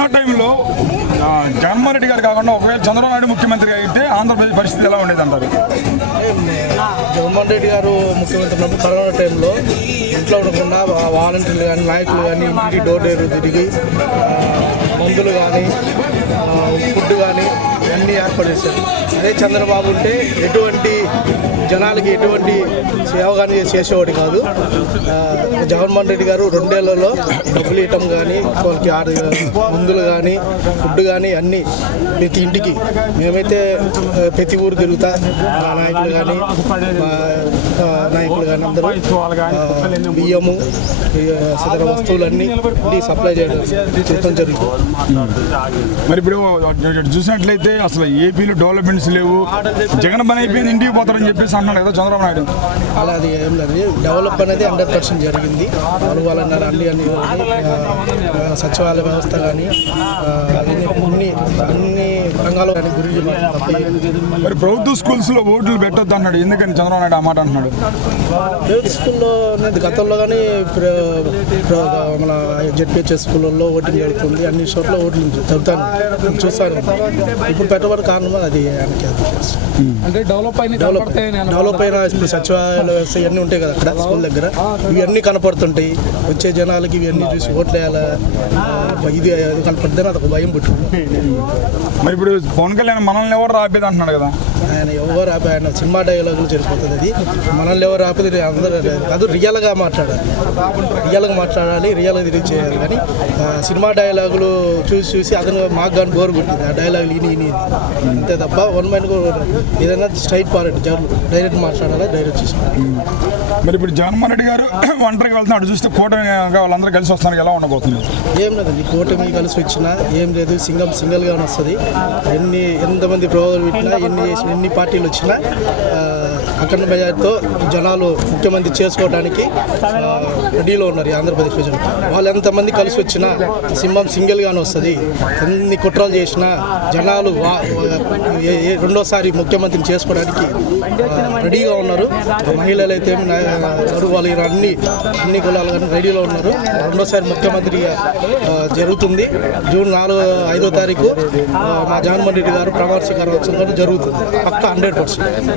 Corona టైంలో జగన్మోహన్ రెడ్డి గారు కాకుండా ఒకవేళ చంద్రబాబు నాయుడు ముఖ్యమంత్రి అయితే ఆంధ్రప్రదేశ్ పరిస్థితి ఎలా ఉండేది అంటారు? జగన్మోహన్ రెడ్డి గారు ముఖ్యమంత్రి ఉన్నప్పుడు కరోనా టైంలో ఇంట్లో ఉండకుండా వాలంటీర్లు కానీ నాయకులు కానీ ఇంటికి డోర్ డెలివరీ తిరిగి మందులు కానీ ఫుడ్ కానీ అన్నీ ఏర్పాటు చేశారు. అదే చంద్రబాబు ఉంటే ఎటువంటి జనాలకి ఎటువంటి సేవ కానీ చేసేవాడు కాదు. జగన్మోహన్ రెడ్డి గారు 2 ఏళ్లలో డబ్బులు ఇవ్వటం కానీ వాళ్ళకి మందులు కానీ ఫుడ్ కానీ అన్నీ ప్రతి ఇంటికి మేమైతే ప్రతి ఊరు తిరుగుతా నాయకులు కానీ అందరూ బియ్యము ఇతర వస్తువులన్నీ సప్లై చేయడం జరుగుతుంది. మరి ఇప్పుడు చూసినట్లయితే అసలు ఏపీలో డెవలప్మెంట్స్ లేవు, జగన్ పని అయిపోయింది ఇంటికి పోతారని చెప్పేసి అంటున్నాడు కదా చంద్రబాబు నాయుడు. అలా అది ఏం లేదు, డెవలప్ అనేది 100% జరిగింది. వాళ్ళన్నారు అన్ని సచివాలయ వ్యవస్థ కానీ అన్ని రంగాలు కానీ గురించి. మరి ప్రభుత్వ స్కూల్స్లో ఓట్లు పెట్టొద్దు అన్నాడు, ఎందుకని చంద్రబాబు నాయుడు ఆ మాట అంటున్నాడు? ప్రైవేట్ స్కూల్లో గతంలో కానీ మన జెడ్పీహెచ్ఎస్ స్కూళ్ళల్లో ఓటింగ్ జరుగుతుంది, అన్ని చోట్ల ఓట్లు చెబుతాను చూస్తాను. ఇప్పుడు పెట్టబడి కారణం అది అంటే డెవలప్ అయిన ఇప్పుడు సచివాలయ వ్యవస్థ ఇవన్నీ ఉంటాయి కదా అక్కడ స్కూల్ దగ్గర, ఇవన్నీ కనపడుతుంటాయి. వచ్చే జనాలకి ఇవన్నీ చూసి ఓట్లు వేయాలా ఇది కనపడుతుంది, అదొక భయం పుట్టింది. మరి ఇప్పుడు పవన్ కళ్యాణ్ మనల్ని ఎవరు రాపేది అంటున్నాడు కదా, ఆయన ఎవరు ఆపే ఆయన సినిమా డైలాగులు సరిపోతుంది. అది మనల్ని ఎవరు ఆపేది అందరూ అది రియల్గా మాట్లాడాలి, రియల్గా తిరిగి చేయాలి. కానీ సినిమా డైలాగులు చూసి అతను మాకు కానీ బోర్ కొట్టింది ఆ డైలాగులు ఇని అంతే తప్ప వన్ మైండ్ ఏదైనా స్ట్రైట్ ఫార్వర్డ్ డైరెక్ట్ మాట్లాడాలి, డైరెక్ట్ చేసుకోవాలి. మరి ఇప్పుడు జగన్మోహన్ రెడ్డి గారు ఒంటరికి వెళ్తున్నాడు, చూస్తే కూటమి వాళ్ళందరూ కలిసి వస్తానికి ఎలా ఉండబోతుంది? ఏం లేదండి, కూటమి కలిసి వచ్చినా ఏం లేదు, సింగిల్గానే వస్తుంది. ఎంతమంది ప్రభుత్వం పెట్టినా ఎన్ని పార్టీలు వచ్చినా అఖండ మెజార్టీతో జనాలు ముఖ్యమంత్రి చేసుకోవడానికి రెడీలో ఉన్నారు ఆంధ్రప్రదేశ్ ప్రజలు. వాళ్ళు ఎంతమంది కలిసి వచ్చినా సింగిల్గానే వస్తుంది. ఎన్ని కుట్రలు చేసినా జనాలు రెండోసారి ముఖ్యమంత్రిని చేసుకోవడానికి రెడీగా ఉన్నారు. మహిళలు అయితే వాళ్ళు అన్ని కులాలు కానీ రెడీలో ఉన్నారు. రెండోసారి ముఖ్యమంత్రిగా జరుగుతుంది. జూన్ 5వ తారీఖు మా జగన్మోహన్ రెడ్డి గారు ప్రమాణ స్వీకారం జరుగుతుంది పక్కా 100%.